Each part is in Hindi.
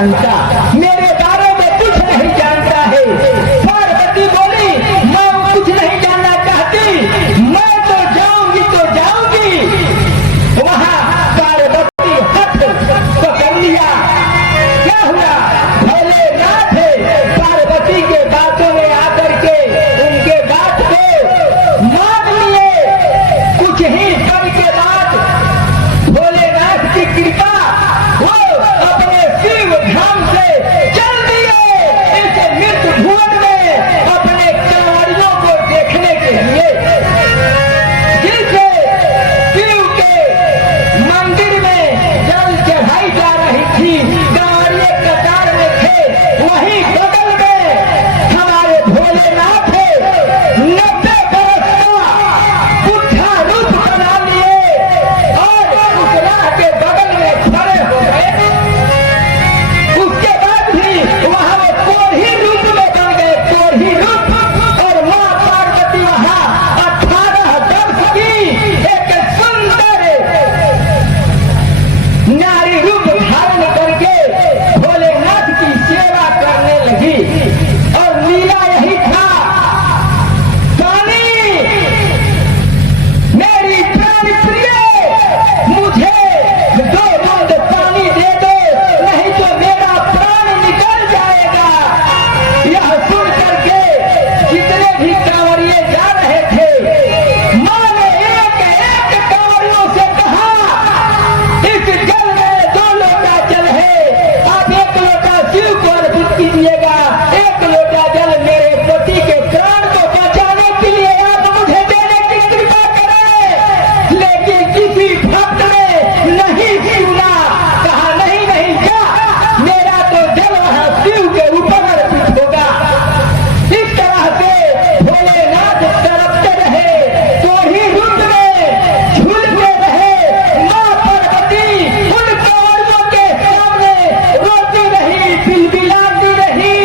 जानता, मेरे बारे में कुछ नहीं जानता है। पार्वती बोली मैं कुछ नहीं जानना चाहती, मैं तो जाऊंगी। वहां पार्वती हाथ पकड़ लिया। क्या हुआ? भोलेनाथ पार्वती के बातों में आकर के उनके बात को मान लिए। कुछ ही पल के बाद भोलेनाथ की कृपा वो अपने शिव धाम से चल दिए इस मृत भुवन में अपने कांवरियों को देखने के लिए। जिसे शिव के मंदिर में जल चढ़ाई जा रही थी, कांवरिये कतार में थे, वहीं बगल में हमारे भोलेनाथ 90 बरस का बुढ़ा रूप बना लिए और उस राह के बगल में खड़े हो गए। उसके बाद भी वहां वो कोढ़ी रूप में बन गए, कोढ़ी रूप। और मां पार्वती वहां 18 वर्ष की एक सुंदर नारी रूप धारण करके भोलेनाथ की सेवा करने लगी। और लीला यही था, स्वामी मेरी प्राण प्रिय मुझे 2 बूंद पानी दे दो, नहीं तो मेरा प्राण निकल जाएगा। यह सुन करके जितने भी कांवरिये जा रहे थे, मां ने एक कांवरियों से कहा इस जल में 2 लोटा जल है, आप 1 लोटा शिव को अर्पित कीजिएगा, 1 लोटा जल मेरे पति के प्राण को बचाने के लिए आप मुझे देने की कृपा करें। लेकिन किसी भक्त ने नहीं सुना, कहा नहीं जा, मेरा तो जल वहां शिव के ऊपर अर्पित होगा। इस तरह से भोलेनाथ तड़पते रहे, कोढ़ी रूप में झूलते रहे। मां पार्वती उन कांवरियों के सामने रोती रही, बिलबिलाती रही,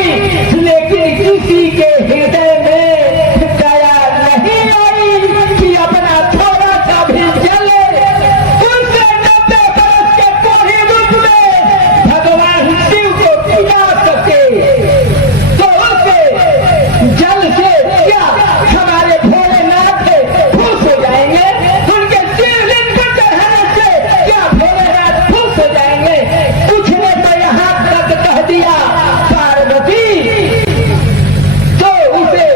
लेकिन किसी के हृदय में दया नहीं आई कि अपना थोड़ा सा भी जले। उनसे 90 बरस के कोढ़ी रूप में भगवान शिव को पिला सके, तो उसे जल से क्या हमारे भोलेनाथ खुश हो जाएंगे? उनके शिवलिंग पर चढ़ाने से क्या भोलेनाथ खुश हो जाएंगे? कुछ ने तो यहाँ तक कह दिया पार्वती तो उसे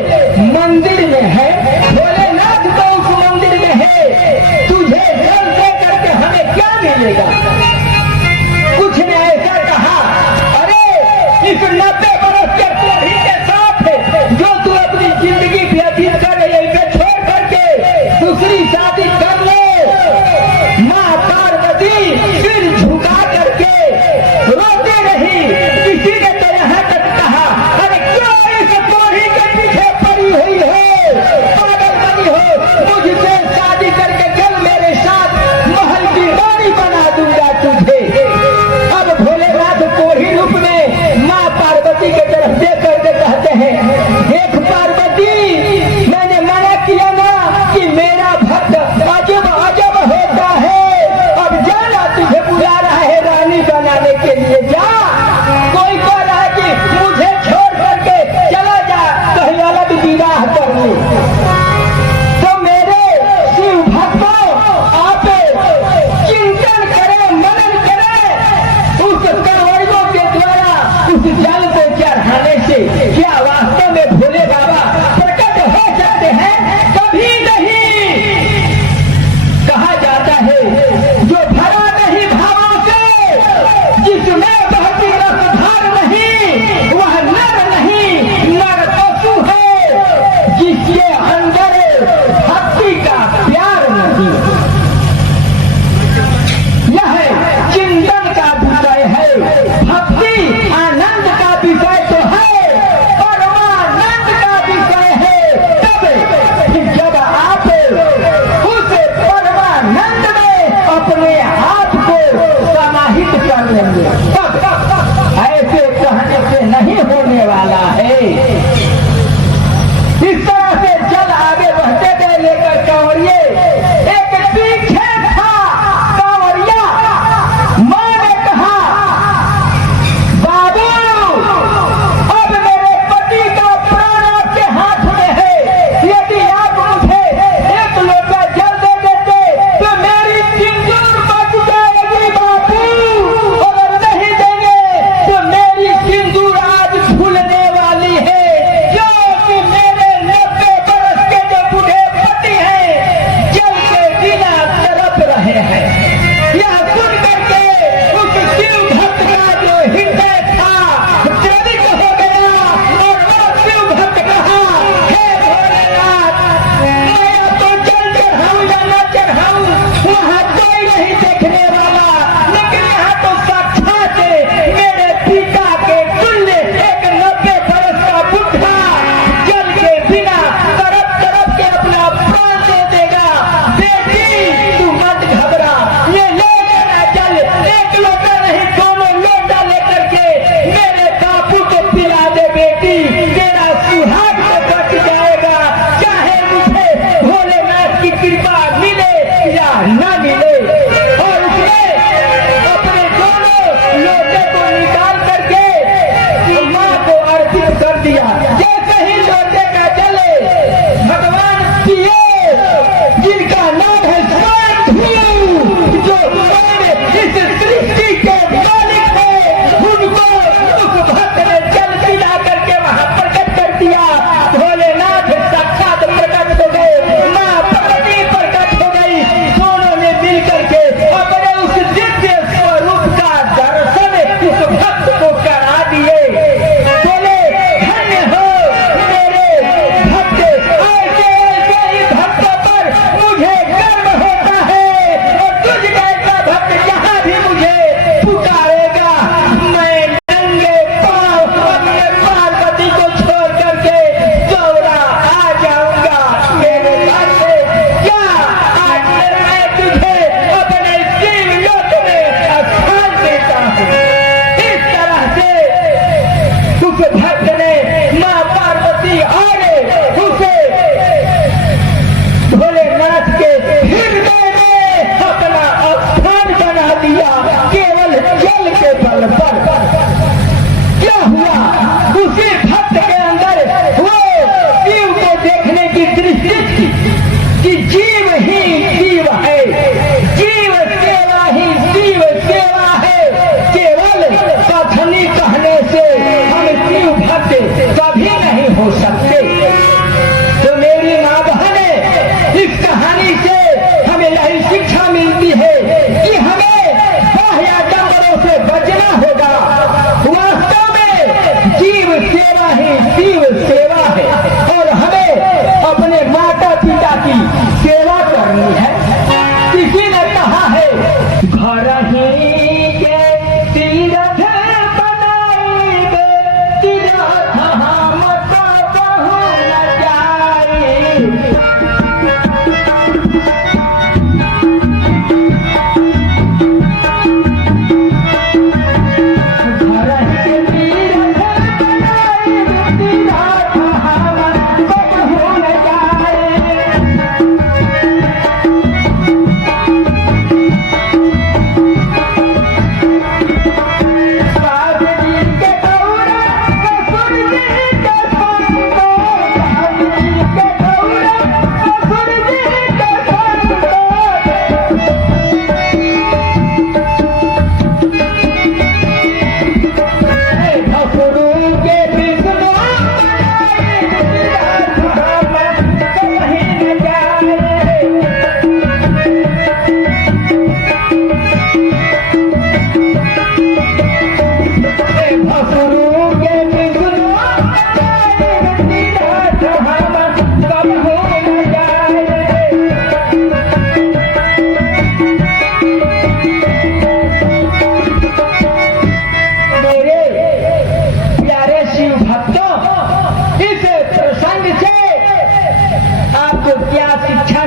मंदिर में है, भोलेनाथ तो उस मंदिर में है, तुझे जल दे करके हमें क्या मिलेगा? कुछ ने ऐसा कहा, अरे इस 90 बरस के कोढ़ी के साथ जो तू अपनी जिंदगी व्यतीत कर रही है, इसे छोड़ करके दूसरी शादी कर ले। मां पार्वती सिर झुका करके रोती रही। किसी ने तो यहाँ तक कहा, अरे क्यों इस कोढ़ी के पीछे पड़ी हुई हो, पागल बनी हो? मुझसे शादी करके चल, मेरे साथ महल की रानी बना दूंगा तुझे। अब भोलेनाथ कोढ़ी रूप में मां पार्वती के तरफ देख करके कहते हैं, देख पार्वती, मैंने मना किया ना कि मेरा भक्त अजब अजब होता है। अब जाना, तुझे बुला रहा है रानी बनाने के लिए, जा। कोई कह रहा है कि मुझे छोड़ करके चला जा, कहीं अलग विवाह कर ले। तो मेरे शिव भक्तों, आप चिंतन करें, मनन करें उस कांवरियों के द्वारा उस जल को चढ़ाने से क्या वास्तव में भोले बाबा प्रकट हो सकते हैं? कभी नहीं। कहा जाता है जो भरा नहीं भावों से, जिसमें बहती रसधार नहीं, वह नर नहीं नर पशु है, जिसके अंदर भक्ति का प्यार नहीं। यह चिंतन का विषय है, भक्ति आनंद का विषय तो है, परमानंद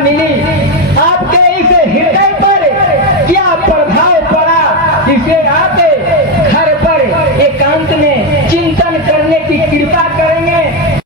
मिली